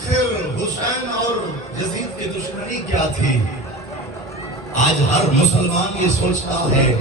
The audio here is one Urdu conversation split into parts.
آخر حسین اور یزید کی دشمنی کیا تھی؟ آج ہر مسلمان یہ سوچتا ہے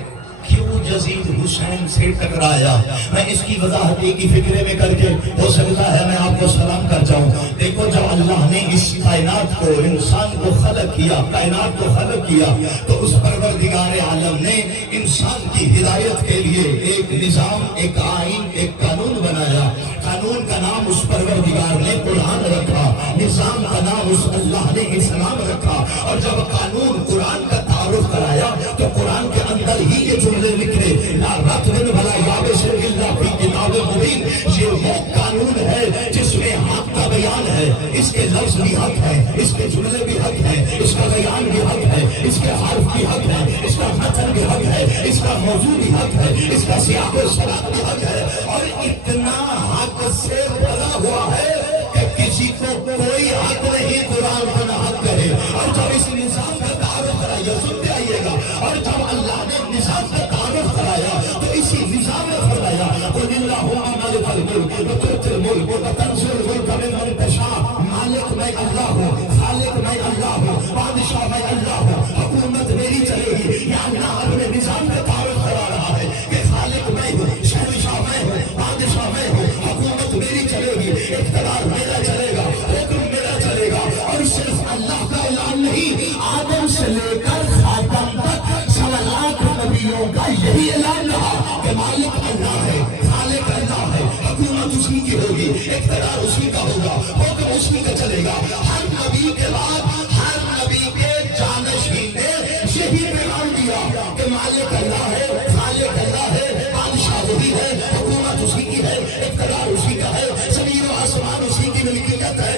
کیوں یزید حسین سے ٹکرایا. میں اس کی وضاحت کی فکرے میں کر کے ہو سکتا ہے میں آپ کو سلام کر جاؤں. دیکھو جب اللہ نے اس کائنات کو انسان کو خلق کیا, کائنات کو خلق کیا, تو اس پروردگار عالم نے انسان کی ہدایت کے لیے ایک نظام, ایک آئین, ایک قانون بنایا. قانون کا نام اس پروردگار نے قرآن رکھا, نظام کا نام اس اللہ نے اسلام رکھا. اور جب قانون قرآن کا تعارف کرایا تو قرآن کے اندر ہی یہ جملے لکھے لا رتبن ولا یابس الا فی کتاب مبین. یہ وہ قانون ہے جس میں حق کا بیان ہے, اس کے لفظ بھی حق ہے, اس کے جملے بھی حق ہے, اس کا بیان بھی حق ہے, اس کے حرف بھی حق ہے, اس کا متن بھی حق ہے, اس کا موضوع بھی حق ہے, اس کا سیاق و سباق بھی حق ہے. اور اتنا حق سے بھرا ہوا ہے کہ کسی کو کوئی حق نہیں قرآن کو نہ حق کرے. اور جب اس نظام کا تعارف کرایا, سنتے آئیے گا, اور جب اللہ نے نظام کا تعارف کرایا تو اسی نظام نے فرمایا قل اللہم مالک الملک وتؤتی الملک وتنزع الملک ممن تشاء. مالک میں اللہ ہوں, خالق میں اللہ ہوں, بادشاہ میں اللہ ہوں, حکومت میری چلے گی. یا اللہ اپنے نظام کا تعارف کرا رہا ہے کہ خالق میں ہوں, شہنشاہ میں ہوں, بادشاہ میں ہوں, حکومت میری چلے گی, اقتدار میرا چلے گا, حکم میرا چلے گا. اور صرف اللہ کا اعلان نہیں, آدم سے لے کر خاتم تک 1.25 لاکھ نبیوں کا یہی اعلان رہا کہ مالک اللہ ہے, خالق اللہ ہے, حکومت اسی کی ہوگی, اقتدار اسی کا ہوگا, حکم اسی کا چلے گا. ہر نبی کے بعد ہر نبی کے جانشین نے یہی پیغام دیا کہ مالک اللہ ہے, خالق اللہ ہے, بادشاہ وہی ہے, حکومت اسی کی ہے, اقتدار اسی کا ہے, زمین و آسمان اسی کی ملکیت ہے.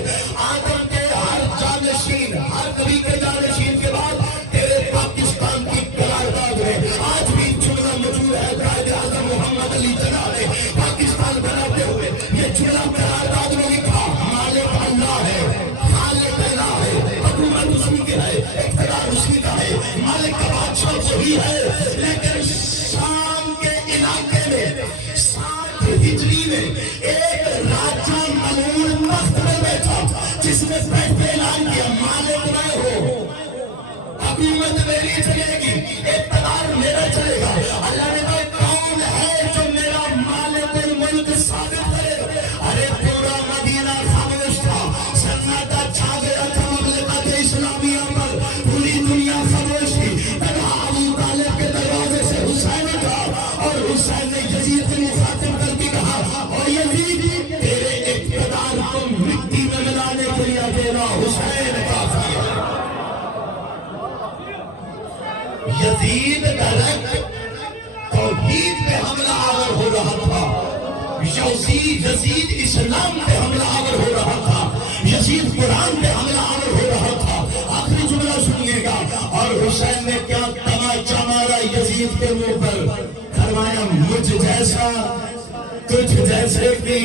آدم کے ہر جانشین, ہر نبی کے جانشین کے بعد تیرے پاکستان کی قرارداد میں آج بھی جملہ موجود ہے. قائد اعظم محمد علی جناح نے پاکستان بناتے ہوئے یہ جملہ قرارداد میں لکھا مالک اللہ ہے, خالق اللہ ہے, حکومت اسی کی ہے, اقتدار اسی کا ہے, مالک کا بادشاہ وہی ہے. لیکن شام کے علاقے میں 7 ہجری میں ایک راجہ ملعون تخت میں بیٹھا جس نے بیٹھ کے اعلان کیا مالک میں ہوں, حکومت میری چلے گی, اقتدار میرا چلے گا. اللہ نے کہا کون ہے جو میرا مالک الملک ثابت کرے. ارے پورا مدینہ خاموش تھا, سناٹا چھا گیا تھا مملکت اسلامیہ پر, پوری دنیا خاموش تھی. تنہا ابو طالب کے دروازے سے حسین تھا اور حسین نے یزید کو مخاطب کر کے کہا اور یزید تیرے اقتدار کو مٹی میں ملانے کے لیے اکیلا حسین کافی ہے. یزید ڈائریکٹ توحید پہ حملہ آور ہو رہا تھا, یزید اسلام پہ حملہ آور ہو رہا تھا, یزید قرآن پہ حملہ آور ہو رہا تھا. آخری جملہ سنیے گا. اور حسین نے کیا تماچا مارا یزید کے منہ پر, فرمایا مجھ جیسا تجھ جیسے کی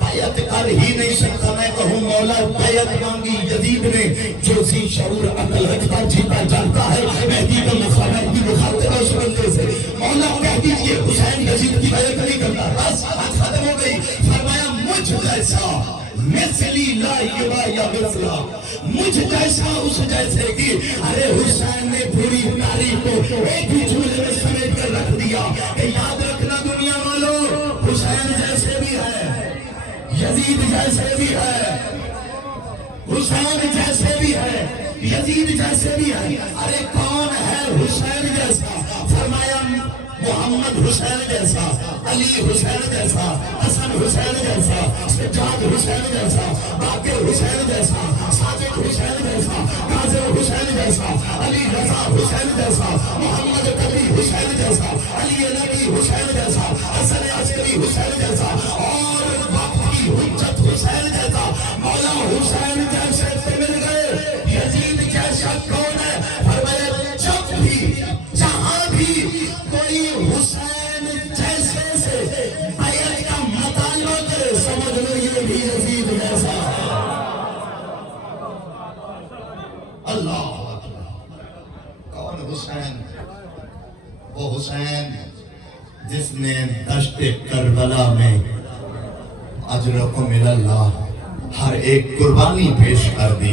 بیعت کر ہی نہیں سکتا. میں کہوں مولا بیعت مانگی یزید نے, جو سی شعور عقل رکھتا جیتا جانتا ہے مہدی کا مخاطب ہے اس بندے سے. مولا کہہ دیجئے حسین یزید کی بیعت نہیں کرتا, بس بات ختم ہو گئی. فرمایا مجھ جیسا مثلی لا یبا یا مثلا, مجھ جیسا اس جیسے کی. ارے حسین نے پوری تاریخ کو ایک ہی جملے میں سمیٹ کر رکھ دیا کہ یاد رکھنا دنیا والوں, حسین جیسے بھی ہے, یزید جیسے بھی ہے, حسین جیسے بھی ہے, یزید جیسے بھی ہے. ارے کون ہے حسین جیسا؟ فرمایا محمد حسین جیسا, علی حسین جیسا, حسن حسین جیسا, سجاد حسین جیسا, باقر حسین جیسا, صادق حسین جیسا, کاظم حسین جیسا, علی رضا حسین جیسا, محمد کبھی حسین جیسا, علی نبی حسین جیسا, حسن عسکری حسین جیسا, اور حجت حسین جیسا. مولا حسین جیسے سے مل گئے. یزید جیسا کون ہے؟ فرمایا جب بھی جہاں بھی کوئی حسین جیسے سے بیعت کا مطالبہ کرے سمجھ لو یہ بھی یزید جیسا. اللہ کون حسین؟ وہ حسین جس نے دشت کربلا میں اجرکم اللہ ہر ایک قربانی پیش کر دی.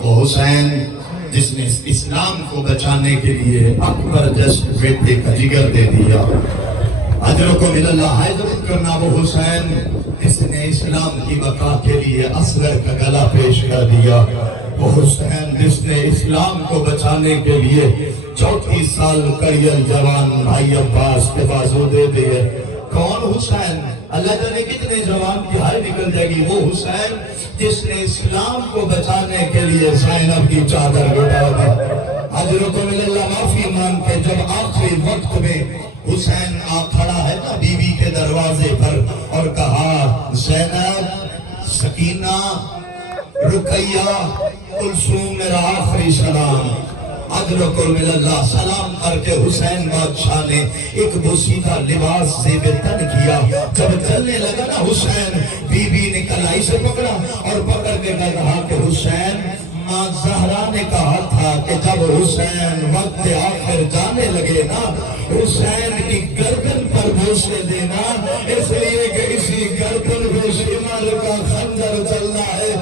وہ حسین جس نے اسلام کو بچانے کے لیے اکبر جیسے بیٹے کا جگر دے دیا. اجرکم اللہ حضرت کرنا وہ حسین جس نے اسلام کی بقا کے لیے اصغر کا گلا پیش کر دیا. وہ حسین جس نے اسلام کو بچانے کے لیے 34 سال کڑیل جوان بھائی عباس کے بازو دے دیے. کون حسین؟ اللہ جانے کتنے جوان کی ہائے نکل جائے گی. وہ حسین جس نے اسلام کو بچانے کے لیے زینب کی چادر لٹا دی. اجرکم اللہ معافی مانگ کے جب آخری وقت میں حسین آ کھڑا ہے نا بیوی کے دروازے پر اور کہا زینب، سکینہ، رقیہ، کلثوم، میرا آخری سلام. اجرکم اللہ سلام کر کے حسین بادشاہ نے ایک بوسیدہ لباس زیب تن کیا. جب چلنے لگا نا حسین، بیوی نے کلائی سے پکڑا اور پکڑ کے کہا کہ حسین، ماں زہرا نے کہا تھا کہ جب حسین وقت آخر جانے لگے نا، حسین کی گردن پر بوسے دینا، اس لیے کہ اسی گردن پہ شمال کا خنجر چلنا ہے.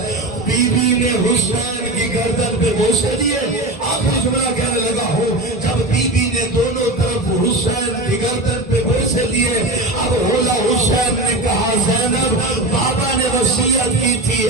بی بی نے حسین کی گردن پہ بوسے دیے. آخری جملہ کہنے لگا ہوں، جب بی بی نے دونوں طرف حسین کی گردن پہ بوسے دیے، اب حسین نے کہا زینب، بابا نے وصیت کی تھی